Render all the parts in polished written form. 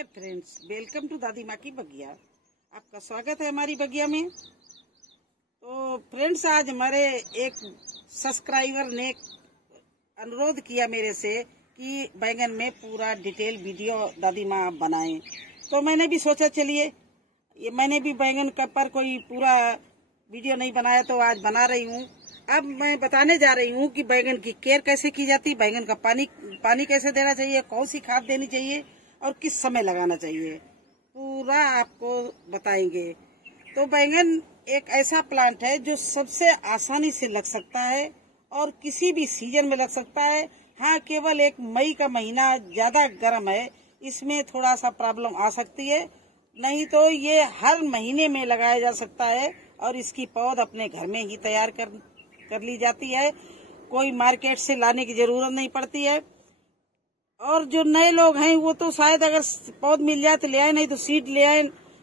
Dear friends, welcome to दादी माँ की बगिया। आपका स्वागत है हमारी बगिया में। तो फ्रेंड्स, आज हमारे एक सब्सक्राइबर ने अनुरोध किया मेरे से कि बैंगन में पूरा डिटेल वीडियो दादी माँ आप बनाएं। तो मैंने भी सोचा चलिए, ये मैंने भी बैंगन का पर कोई पूरा वीडियो नहीं बनाया तो आज बना रही हूँ। अब मैं बताने जा रही हूँ कि बैंगन की केयर कैसे की जाती है, बैंगन का पानी कैसे देना चाहिए, कौन सी खाद देनी चाहिए और किस समय लगाना चाहिए, पूरा आपको बताएंगे। तो बैंगन एक ऐसा प्लांट है जो सबसे आसानी से लग सकता है और किसी भी सीजन में लग सकता है। हाँ, केवल एक मई का महीना ज्यादा गर्म है, इसमें थोड़ा सा प्रॉब्लम आ सकती है, नहीं तो ये हर महीने में लगाया जा सकता है और इसकी पौध अपने घर में ही तैयार कर ली जाती है। कोई मार्केट से लाने की जरूरत नहीं पड़ती है। और जो नए लोग हैं वो तो शायद अगर पौध मिल जाए तो ले आए, नहीं तो सीड ले आए।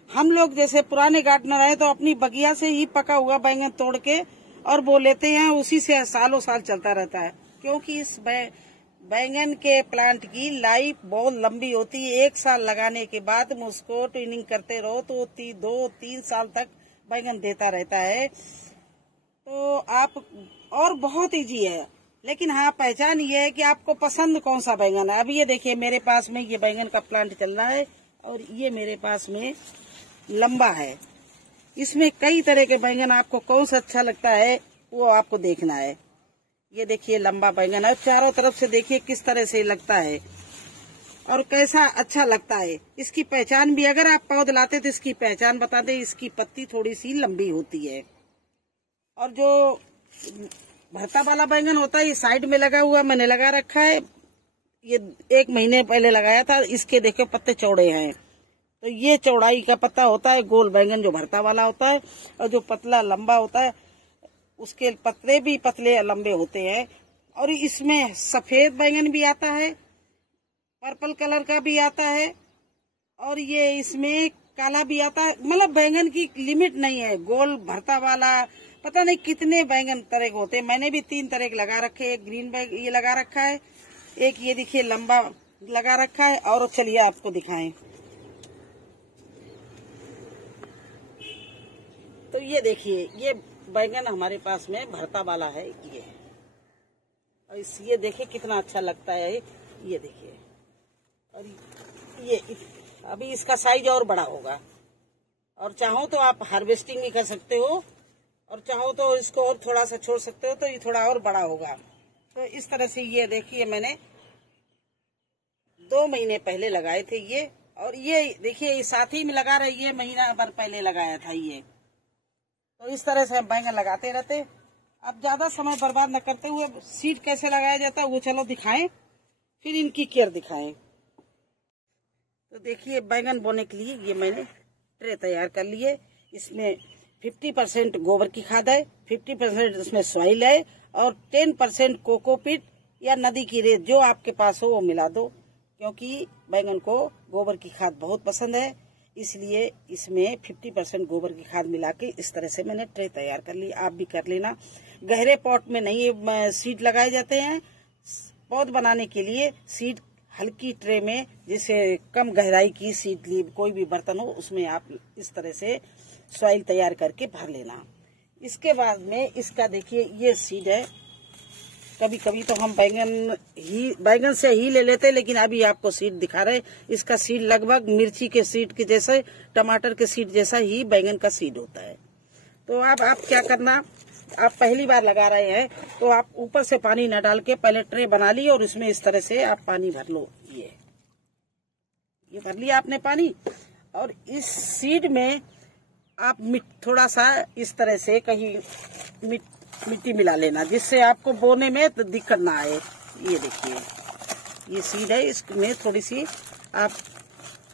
हम लोग जैसे पुराने गार्डनर हैं तो अपनी बगिया से ही पका हुआ बैंगन तोड़ के और वो लेते हैं, उसी से सालों साल चलता रहता है। क्योंकि इस बैंगन के प्लांट की लाइफ बहुत लंबी होती है। 1 साल लगाने के बाद में उसको ट्रेनिंग करते रहो तो 2-3 साल तक बैंगन देता रहता है। तो आप और बहुत इजी है, लेकिन हाँ, पहचान ये है कि आपको पसंद कौन सा बैंगन है। अब ये देखिए, मेरे पास में ये बैंगन का प्लांट चल रहा है और ये मेरे पास में लंबा है। इसमें कई तरह के बैंगन, आपको कौन सा अच्छा लगता है वो आपको देखना है। ये देखिए लंबा बैंगन है, चारों तरफ से देखिए किस तरह से लगता है और कैसा अच्छा लगता है। इसकी पहचान भी, अगर आप पौध लाते तो इसकी पहचान बता दें, इसकी पत्ती थोड़ी सी लंबी होती है। और जो भरता वाला बैंगन होता है ये साइड में लगा हुआ मैंने लगा रखा है, ये 1 महीने पहले लगाया था। इसके देखो पत्ते चौड़े हैं, तो ये चौड़ाई का पत्ता होता है गोल बैंगन जो भरता वाला होता है। और जो पतला लंबा होता है उसके पत्ते भी पतले लंबे होते हैं। और इसमें सफेद बैंगन भी आता है, पर्पल कलर का भी आता है और ये इसमें काला भी आता है। मतलब बैंगन की लिमिट नहीं है। गोल भरता वाला पता नहीं कितने बैंगन तरह के होते हैं। मैंने भी 3 तरह के लगा रखे हैं। एक ग्रीन बैग ये लगा रखा है, एक ये देखिए लंबा लगा रखा है। और चलिए आपको दिखाएं। तो ये देखिए, ये बैंगन हमारे पास में भरता वाला है ये। और ये देखिए कितना अच्छा लगता है, ये देखिए। और ये अभी इसका साइज और बड़ा होगा और चाहो तो आप हार्वेस्टिंग भी कर सकते हो और चाहो तो इसको और थोड़ा सा छोड़ सकते हो तो ये थोड़ा और बड़ा होगा। तो इस तरह से ये देखिए, मैंने 2 महीने पहले लगाए थे ये। और ये देखिए, ये साथ ही में लगा रही है, महीना भर पहले लगाया था ये। तो इस तरह से हम बैंगन लगाते रहते। अब ज्यादा समय बर्बाद न करते हुए सीड कैसे लगाया जाता है वो चलो दिखाएं, फिर इनकी केयर दिखाएं। तो देखिए, बैंगन बोने के लिए ये मैंने ट्रे तैयार कर लिए। इसमें 50% गोबर की खाद है, 50% इसमें सॉइल है और 10% कोकोपीट या नदी की रेत जो आपके पास हो वो मिला दो। क्योंकि बैंगन को गोबर की खाद बहुत पसंद है, इसलिए इसमें 50% गोबर की खाद मिला के इस तरह से मैंने ट्रे तैयार कर ली। आप भी कर लेना। गहरे पॉट में नहीं सीड लगाए जाते हैं। पौध बनाने के लिए सीड हल्की ट्रे में, जिसे कम गहराई की सीड ली कोई भी बर्तन हो उसमें आप इस तरह से सॉइल तैयार करके भर लेना। इसके बाद में इसका देखिए, ये सीड है। कभी कभी तो हम बैंगन से ही ले लेते, लेकिन अभी आपको सीड दिखा रहे। इसका सीड लगभग मिर्ची के सीड के जैसे, टमाटर के सीड जैसा ही बैंगन का सीड होता है। तो अब आप क्या करना, आप पहली बार लगा रहे हैं तो आप ऊपर से पानी न डाल के पहले ट्रे बना ली और उसमें इस तरह से आप पानी भर लो। ये भर लिया आपने पानी। और इस सीड में आप थोड़ा सा इस तरह से कहीं मिट्टी मिला लेना, जिससे आपको बोने में तो दिक्कत ना आए। ये देखिए, ये सीड है, इसमें थोड़ी सी आप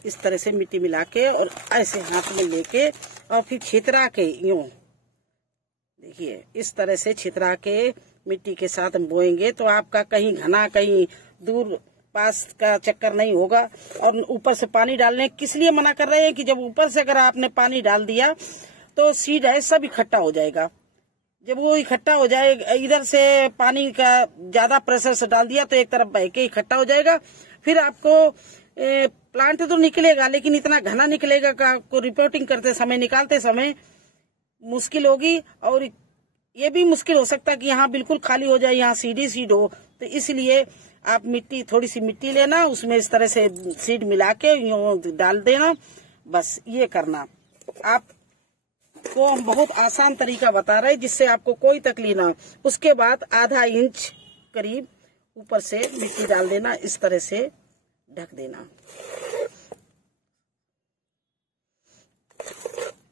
इस तरह से मिट्टी मिला के और ऐसे हाथ में लेके और फिर छितरा के यूं देखिए, इस तरह से छितरा के मिट्टी के साथ बोएंगे तो आपका कहीं घना कहीं दूर पास का चक्कर नहीं होगा। और ऊपर से पानी डालने किस लिए मना कर रहे हैं कि जब ऊपर से अगर आपने पानी डाल दिया तो सीड है सब इकट्ठा हो जाएगा। जब वो इकट्ठा हो जाएगा, इधर से पानी का ज्यादा प्रेशर से डाल दिया तो एक तरफ बह के इकट्ठा हो जाएगा। फिर आपको प्लांट तो निकलेगा, लेकिन इतना घना निकलेगा कि आपको रिपोर्टिंग करते समय, निकालते समय मुश्किल होगी। और ये भी मुश्किल हो सकता है कि यहाँ बिल्कुल खाली हो जाए, यहाँ सीड ही सीड हो। तो इसलिए आप मिट्टी, थोड़ी सी मिट्टी लेना, उसमें इस तरह से सीड मिला के यूं डाल देना। बस ये करना। आपको हम बहुत आसान तरीका बता रहे हैं जिससे आपको कोई तकलीफ ना हो। उसके बाद आधा इंच करीब ऊपर से मिट्टी डाल देना, इस तरह से ढक देना।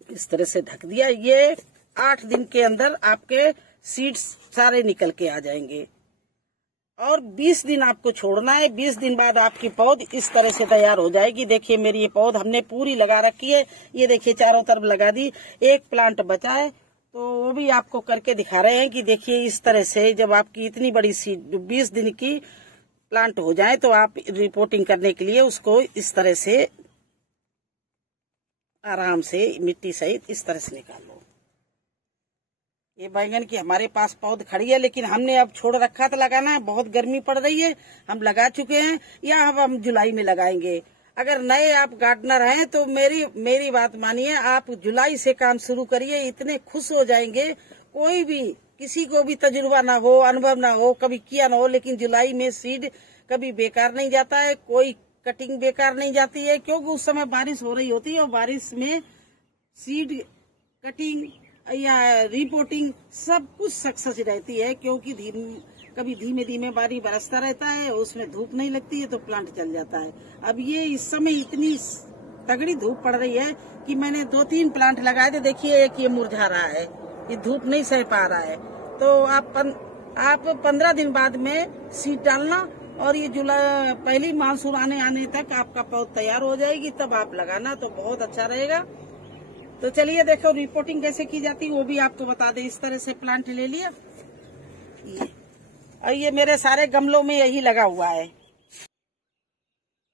इस तरह से ढक दिया। ये 8 दिन के अंदर आपके सीड्स सारे निकल के आ जाएंगे। और 20 दिन आपको छोड़ना है। 20 दिन बाद आपकी पौध इस तरह से तैयार हो जाएगी। देखिए मेरी ये पौध हमने पूरी लगा रखी है। ये देखिए चारों तरफ लगा दी। एक प्लांट बचा है तो वो भी आपको करके दिखा रहे हैं कि देखिए इस तरह से जब आपकी इतनी बड़ी सीड 20 दिन की प्लांट हो जाए तो आप रिपोर्टिंग करने के लिए उसको इस तरह से आराम से मिट्टी सहित इस तरह से निकाल लो। ये बैंगन की हमारे पास पौध खड़ी है, लेकिन हमने अब छोड़ रखा था लगाना। बहुत गर्मी पड़ रही है, हम लगा चुके हैं, या अब हम जुलाई में लगाएंगे। अगर नए आप गार्डनर हैं तो मेरी बात मानिए, आप जुलाई से काम शुरू करिए। इतने खुश हो जाएंगे। कोई भी, किसी को भी तजुर्बा ना हो, अनुभव ना हो, कभी किया ना हो, लेकिन जुलाई में सीड कभी बेकार नहीं जाता है, कोई कटिंग बेकार नहीं जाती है, क्योंकि उस समय बारिश हो रही होती है। और बारिश में सीड कटिंग या रिपोर्टिंग सब कुछ सक्सेस रहती है, क्योंकि कभी धीमे धीमे बारी बरसता रहता है, उसमें धूप नहीं लगती है तो प्लांट चल जाता है। अब ये इस समय इतनी तगड़ी धूप पड़ रही है कि मैंने 2-3 प्लांट लगाए थे। देखिए एक ये मुरझा रहा है, ये धूप नहीं सह पा रहा है। तो आप 15 दिन बाद में सीड डालना, और ये जुलाई पहली मानसून आने तक आपका पौध तैयार हो जाएगी, तब आप लगाना तो बहुत अच्छा रहेगा। तो चलिए देखो रिपोर्टिंग कैसे की जाती है वो भी आपको बता दे। इस तरह से प्लांट ले लिया, और ये मेरे सारे गमलों में यही लगा हुआ है।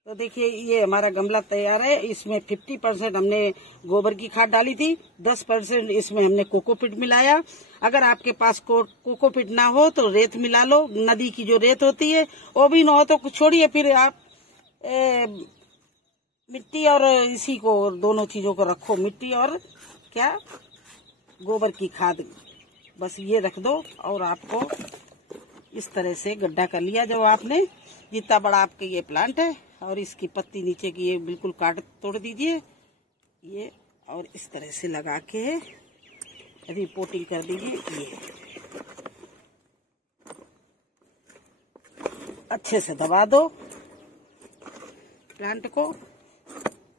तो देखिए ये हमारा गमला तैयार है। इसमें 50% हमने गोबर की खाद डाली थी, 10% इसमें हमने कोकोपीट मिलाया। अगर आपके पास कोकोपीट ना हो तो रेत मिला लो, नदी की जो रेत होती है। वो भी ना हो तो छोड़िए, फिर आप मिट्टी और इसी को, दोनों चीजों को रखो, मिट्टी और क्या, गोबर की खाद, बस ये रख दो। और आपको इस तरह से गड्ढा कर लिया जो आपने, जितना बड़ा आपके ये प्लांट है। और इसकी पत्ती नीचे की ये बिल्कुल काट तोड़ दीजिए ये, और इस तरह से लगा के रिपोर्टिंग कर दीजिए। ये अच्छे से दबा दो प्लांट को।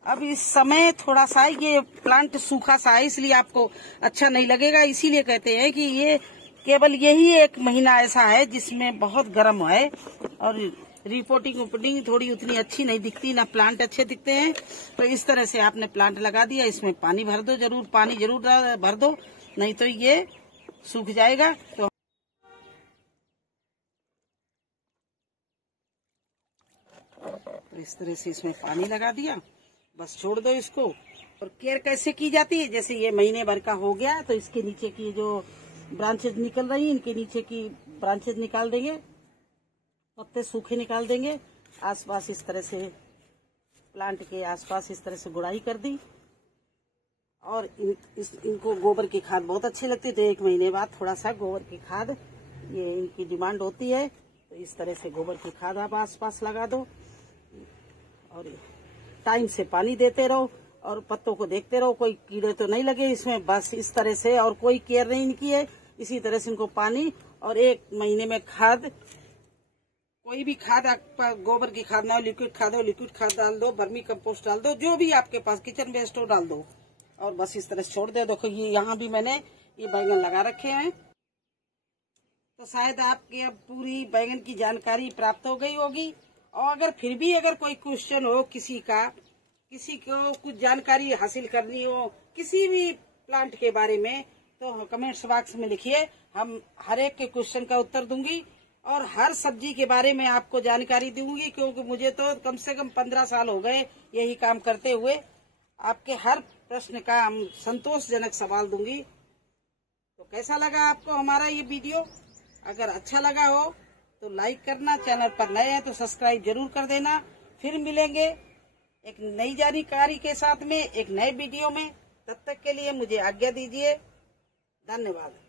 अब इस समय थोड़ा सा ये प्लांट सूखा सा है, इसलिए आपको अच्छा नहीं लगेगा। इसीलिए कहते हैं कि ये केवल यही 1 महीना ऐसा है जिसमें बहुत गर्म है, और रिपोर्टिंग थोड़ी उतनी अच्छी नहीं दिखती, ना प्लांट अच्छे दिखते हैं। तो इस तरह से आपने प्लांट लगा दिया। इसमें पानी भर दो, जरूर पानी जरूर भर दो, नहीं तो ये सूख जाएगा। तो इस तरह से इसमें पानी लगा दिया, बस छोड़ दो इसको। और केयर कैसे की जाती है, जैसे ये महीने भर का हो गया तो इसके नीचे की जो ब्रांचेज निकल रही, इनके नीचे की ब्रांचेज निकाल देंगे, पत्ते सूखे निकाल देंगे। आसपास इस तरह से, प्लांट के आसपास इस तरह से गुड़ाई कर दी। और इनको गोबर की खाद बहुत अच्छी लगती है, तो 1 महीने बाद थोड़ा सा गोबर की खाद, ये इनकी डिमांड होती है, तो इस तरह से गोबर की खाद आप आसपास लगा दो। और टाइम से पानी देते रहो, और पत्तों को देखते रहो, कोई कीड़े तो नहीं लगे इसमें, बस इस तरह से। और कोई केयर नहीं इनकी है, इसी तरह से इनको पानी, और 1 महीने में खाद, कोई भी खाद, गोबर की खाद ना हो, लिक्विड खाद डाल दो, वर्मी कंपोस्ट डाल दो, जो भी आपके पास किचन वेस्ट हो डाल दो, और बस इस तरह से छोड़ दे। देखो ये यहाँ भी मैंने ये बैंगन लगा रखे हैं। तो शायद आपके अब पूरी बैंगन की जानकारी प्राप्त हो गई होगी। और अगर फिर भी अगर कोई क्वेश्चन हो किसी को कुछ जानकारी हासिल करनी हो किसी भी प्लांट के बारे में, तो कमेंट्स बॉक्स में लिखिए, हम हर एक के क्वेश्चन का उत्तर दूंगी। और हर सब्जी के बारे में आपको जानकारी दूंगी, क्योंकि मुझे तो कम से कम 15 साल हो गए यही काम करते हुए। आपके हर प्रश्न का हम संतोषजनक सवाल दूंगी। तो कैसा लगा आपको हमारा ये वीडियो? अगर अच्छा लगा हो तो लाइक करना, चैनल पर नए हैं तो सब्सक्राइब जरूर कर देना। फिर मिलेंगे एक नई जानकारी के साथ में, एक नए वीडियो में। तब तक के लिए मुझे आज्ञा दीजिए। धन्यवाद।